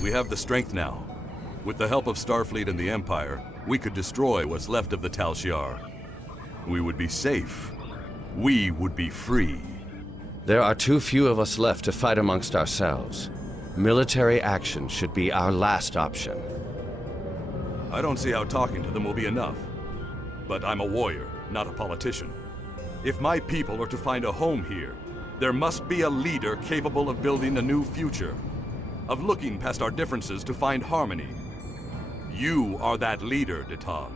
We have the strength now. With the help of Starfleet and the Empire, we could destroy what's left of the Tal Shiar. We would be safe. We would be free. There are too few of us left to fight amongst ourselves. Military action should be our last option. I don't see how talking to them will be enough. But I'm a warrior, not a politician. If my people are to find a home here, there must be a leader capable of building a new future, of looking past our differences to find harmony. You are that leader, Datan.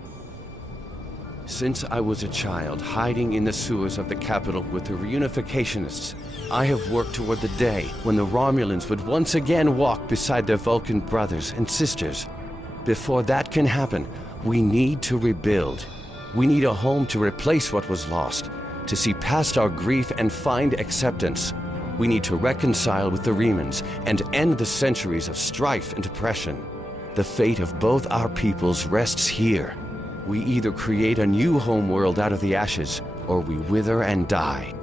Since I was a child, hiding in the sewers of the capital with the reunificationists, I have worked toward the day when the Romulans would once again walk beside their Vulcan brothers and sisters. Before that can happen, we need to rebuild. We need a home to replace what was lost, to see past our grief and find acceptance. We need to reconcile with the Remans and end the centuries of strife and oppression. The fate of both our peoples rests here. We either create a new homeworld out of the ashes, or we wither and die.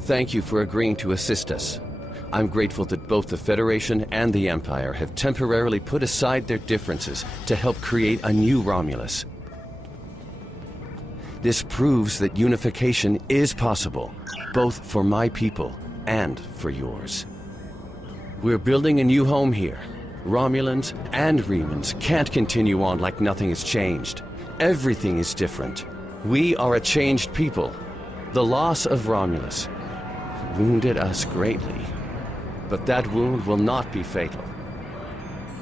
Thank you for agreeing to assist us. I'm grateful that both the Federation and the Empire have temporarily put aside their differences to help create a new Romulus. This proves that unification is possible, both for my people and for yours. We're building a new home here. Romulans and Remans can't continue on like nothing has changed. Everything is different. We are a changed people. The loss of Romulus wounded us greatly, but that wound will not be fatal.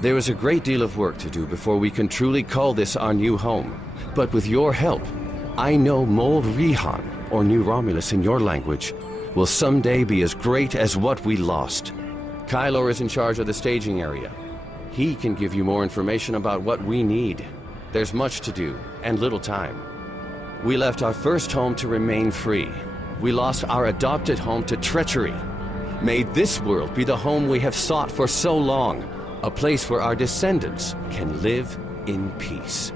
There is a great deal of work to do before we can truly call this our new home, but with your help, I know Mol Rihan, or New Romulus in your language, will someday be as great as what we lost. Kylor is in charge of the staging area. He can give you more information about what we need. There's much to do, and little time. We left our first home to remain free. We lost our adopted home to treachery. May this world be the home we have sought for so long, a place where our descendants can live in peace.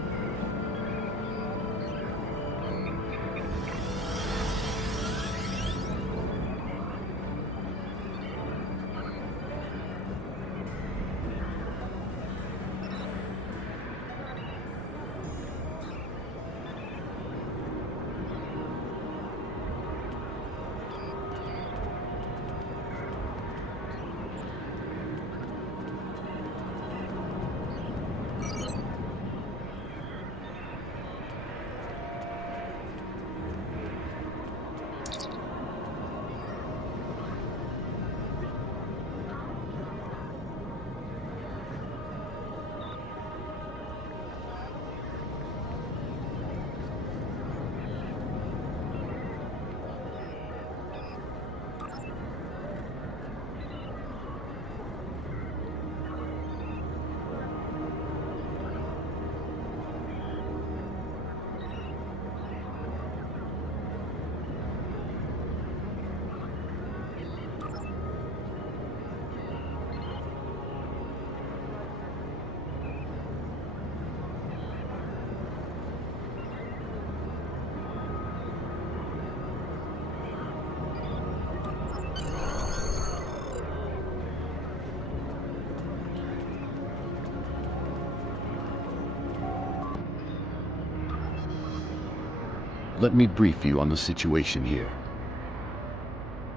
Let me brief you on the situation here.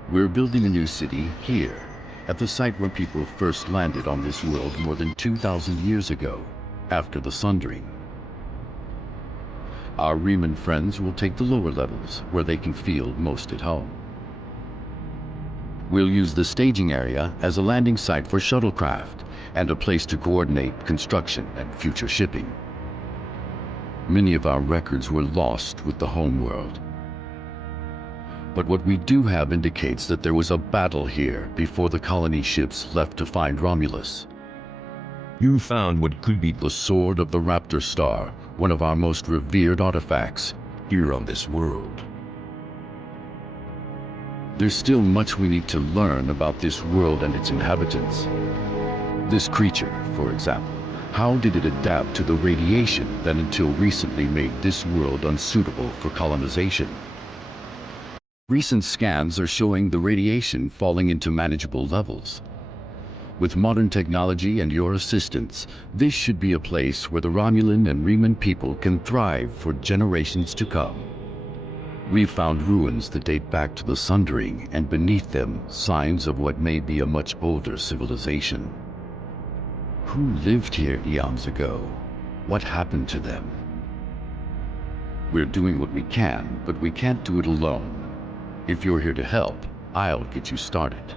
We're building a new city here, at the site where people first landed on this world more than 2,000 years ago, after the Sundering. Our Reman friends will take the lower levels, where they can feel most at home. We'll use the staging area as a landing site for shuttlecraft, and a place to coordinate construction and future shipping. Many of our records were lost with the homeworld. But what we do have indicates that there was a battle here before the colony ships left to find Romulus. You found what could be the Sword of the Raptor Star, one of our most revered artifacts, here on this world. There's still much we need to learn about this world and its inhabitants. This creature, for example. How did it adapt to the radiation that until recently made this world unsuitable for colonization? Recent scans are showing the radiation falling into manageable levels. With modern technology and your assistance, this should be a place where the Romulan and Reman people can thrive for generations to come. We've found ruins that date back to the Sundering, and beneath them, signs of what may be a much older civilization. Who lived here eons ago? What happened to them? We're doing what we can, but we can't do it alone. If you're here to help, I'll get you started.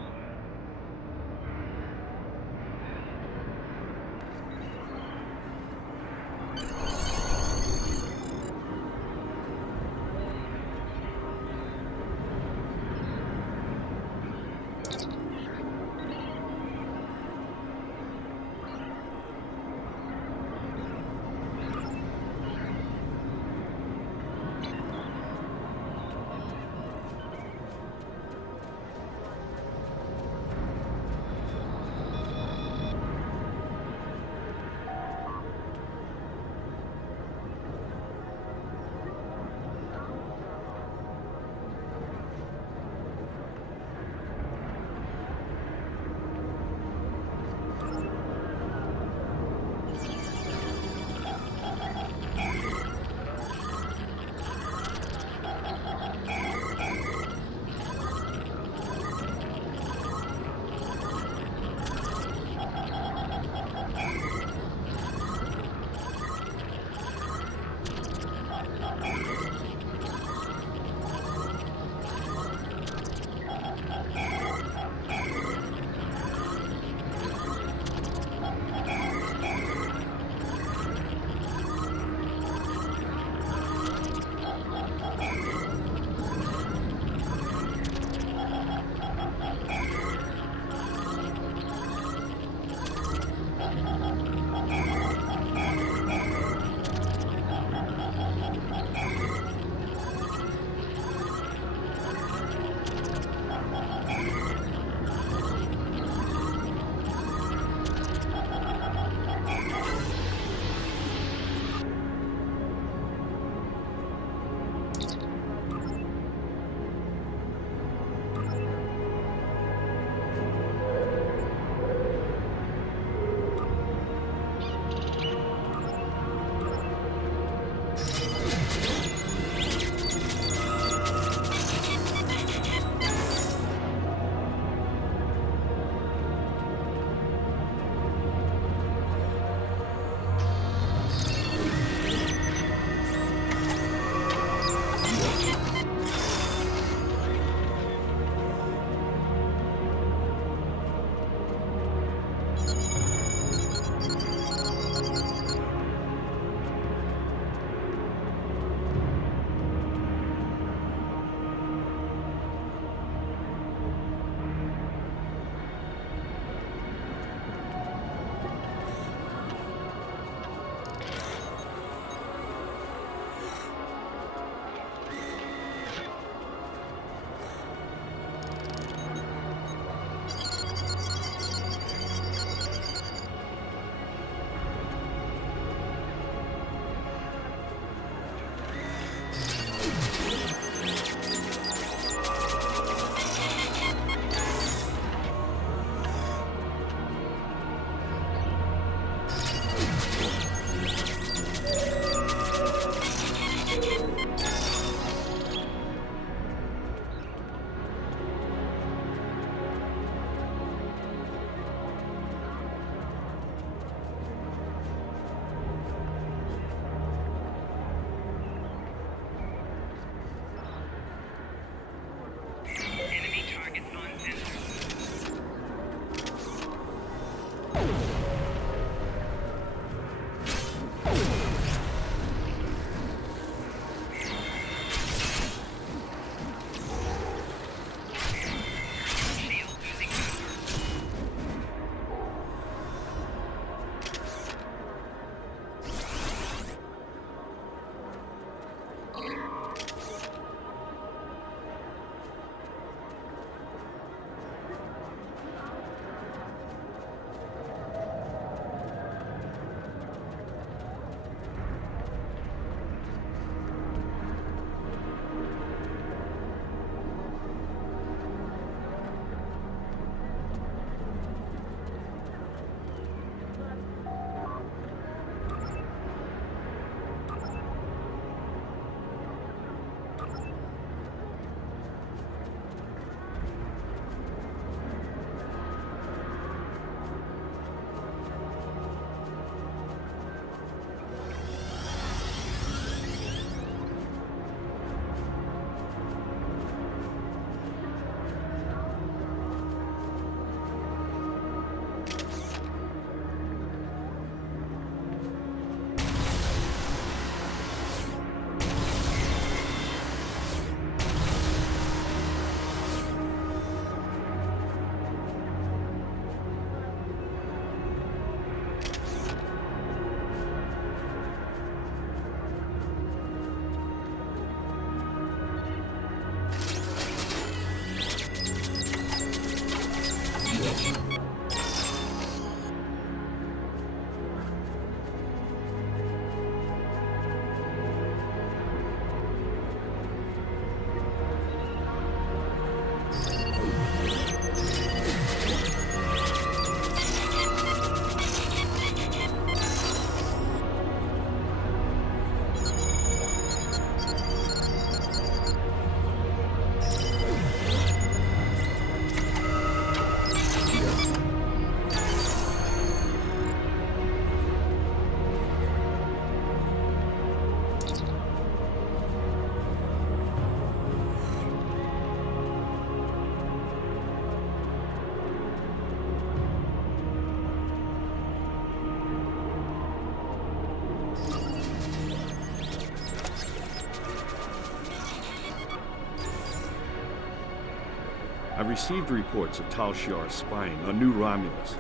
received reports of Tal Shiar spying on New Romulus.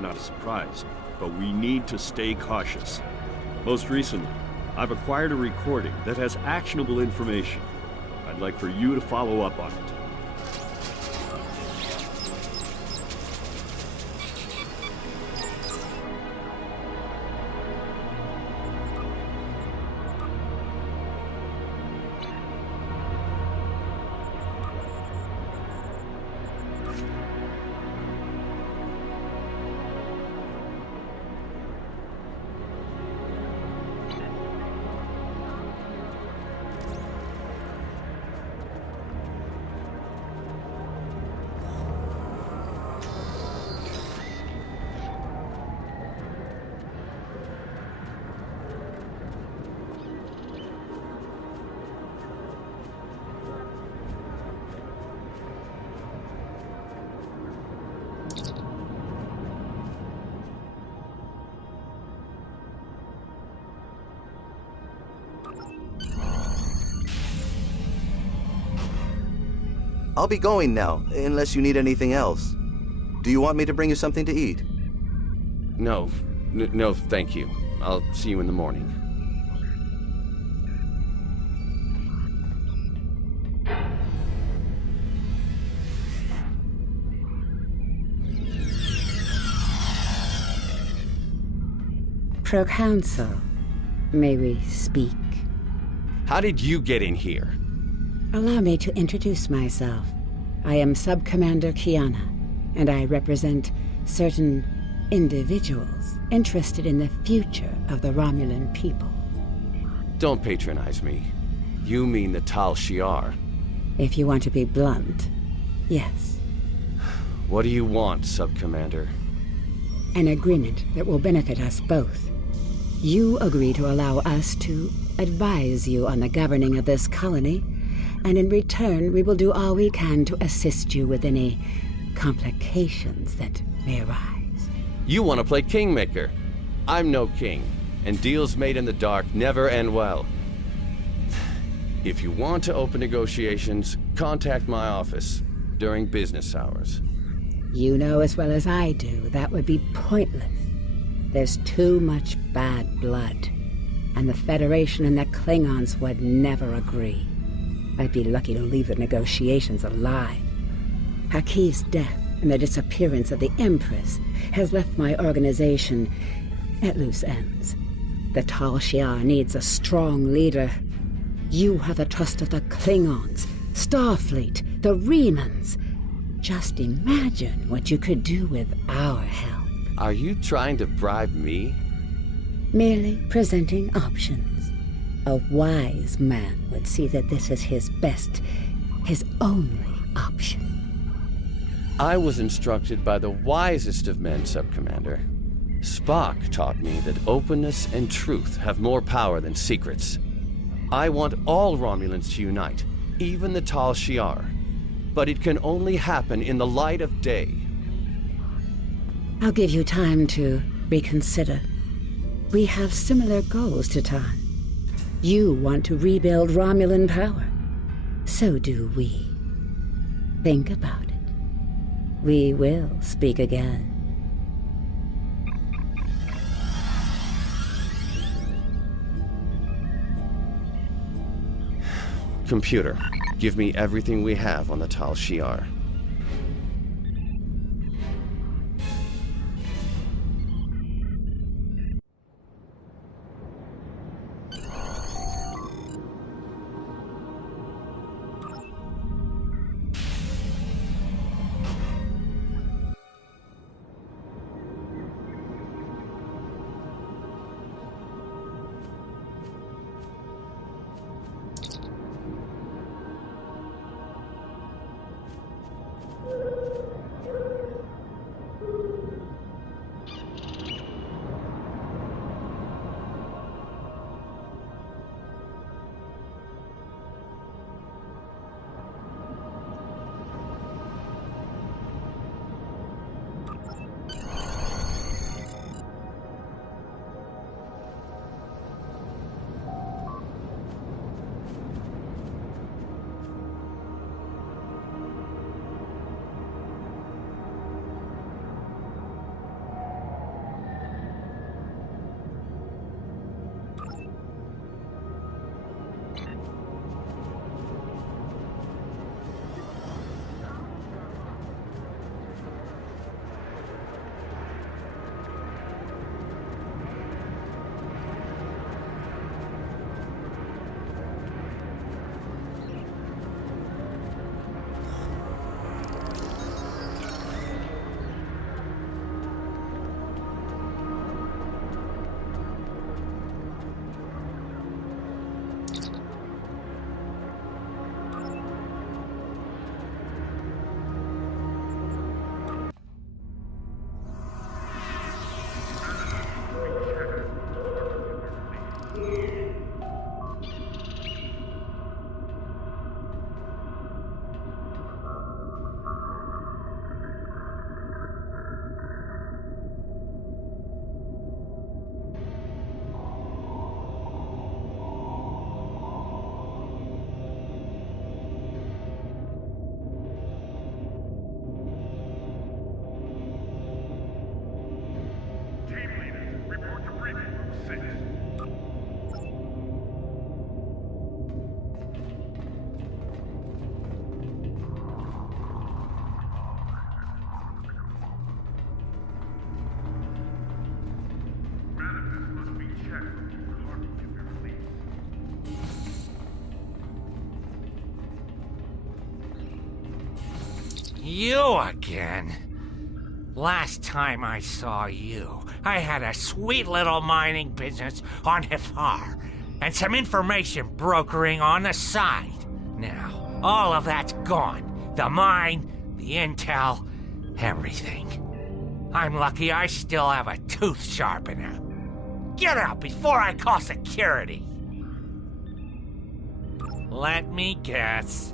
Not a surprise, but we need to stay cautious. Most recently, I've acquired a recording that has actionable information. I'd like for you to follow up on it. I'll be going now, unless you need anything else. Do you want me to bring you something to eat? No. No, thank you. I'll see you in the morning. Proconsul, may we speak? How did you get in here? Allow me to introduce myself. I am Sub-Commander Kiana, and I represent certain individuals interested in the future of the Romulan people. Don't patronize me. You mean the Tal Shiar. If you want to be blunt, yes. What do you want, Sub-Commander? An agreement that will benefit us both. You agree to allow us to advise you on the governing of this colony, and in return, we will do all we can to assist you with any complications that may arise. You want to play kingmaker. I'm no king, and deals made in the dark never end well. If you want to open negotiations, contact my office during business hours. You know as well as I do that would be pointless. There's too much bad blood, and the Federation and the Klingons would never agree. I'd be lucky to leave the negotiations alive. Hakiv's death and the disappearance of the Empress has left my organization at loose ends. The Tal Shiar needs a strong leader. You have the trust of the Klingons, Starfleet, the Remans. Just imagine what you could do with our help. Are you trying to bribe me? Merely presenting options. A wise man would see that this is his best, his only option. I was instructed by the wisest of men, Sub-Commander. Spock taught me that openness and truth have more power than secrets. I want all Romulans to unite, even the Tal Shiar. But it can only happen in the light of day. I'll give you time to reconsider. We have similar goals to Tan. You want to rebuild Romulan power. So do we. Think about it. We will speak again. Computer, give me everything we have on the Tal Shiar. You again? Last time I saw you, I had a sweet little mining business on Hifar, and some information brokering on the side. Now, all of that's gone. The mine, the intel, everything. I'm lucky I still have a tooth sharpener. Get out before I call security! Let me guess.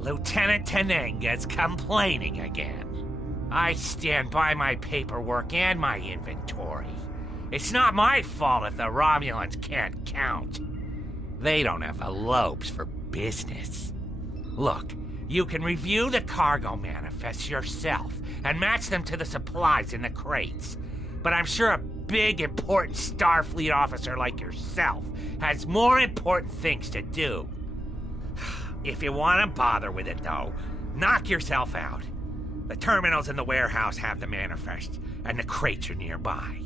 Lieutenant Tenenga's complaining again. I stand by my paperwork and my inventory. It's not my fault if the Romulans can't count. They don't have the lobes for business. Look, you can review the cargo manifests yourself and match them to the supplies in the crates. But I'm sure a big, important Starfleet officer like yourself has more important things to do. If you want to bother with it, though, knock yourself out. The terminals in the warehouse have the manifest, and the crates are nearby.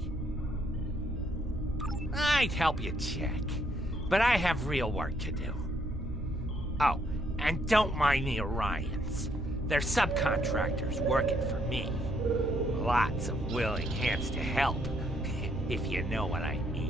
I'd help you check, but I have real work to do. Oh, and don't mind the Orions. They're subcontractors working for me. Lots of willing hands to help, if you know what I mean.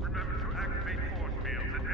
Remember to activate force fields and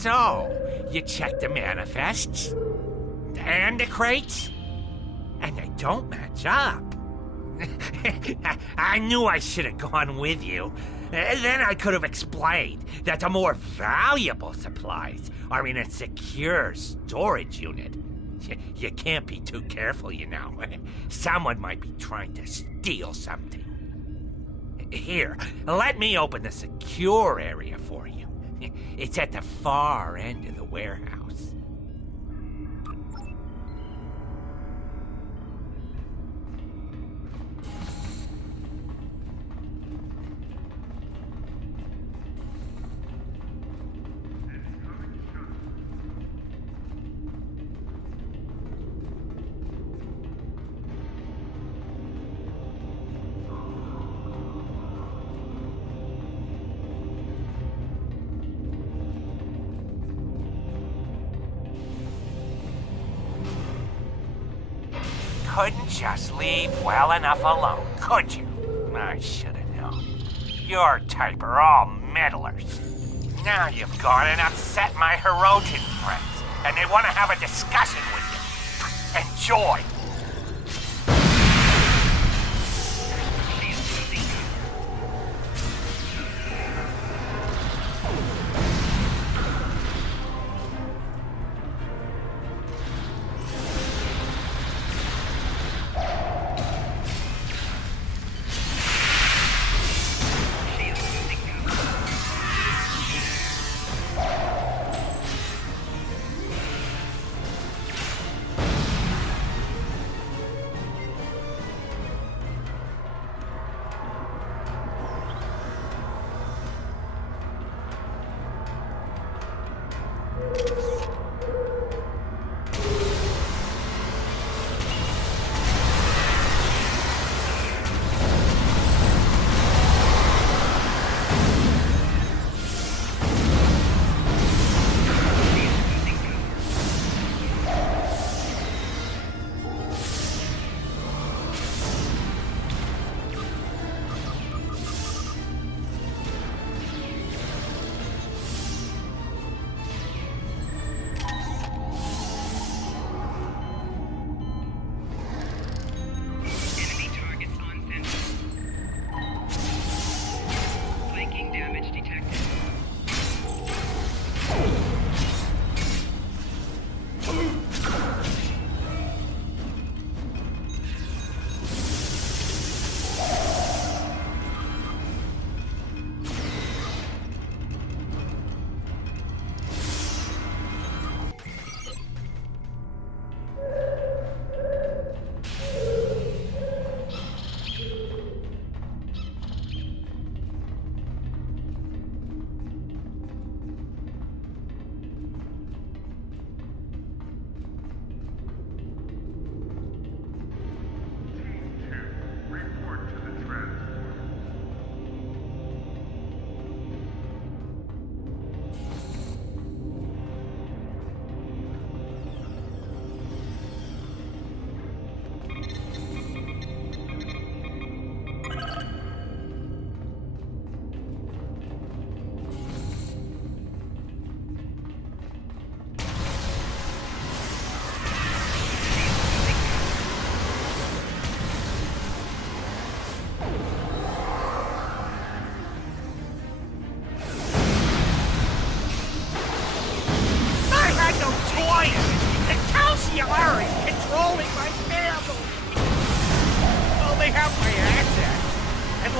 So, you check the manifests? And the crates? And they don't match up. I knew I should have gone with you. Then I could have explained that the more valuable supplies are in a secure storage unit. You can't be too careful, you know. Someone might be trying to steal something. Here, let me open the secure area for you. It's at the far end of the warehouse. Couldn't just leave well enough alone, could you? I should have known. Your type are all meddlers. Now you've gone and upset my Herogen friends, and they want to have a discussion with you. Enjoy!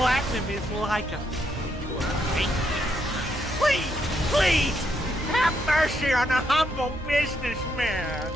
Platinum is like a... Please, please, have mercy on a humble businessman.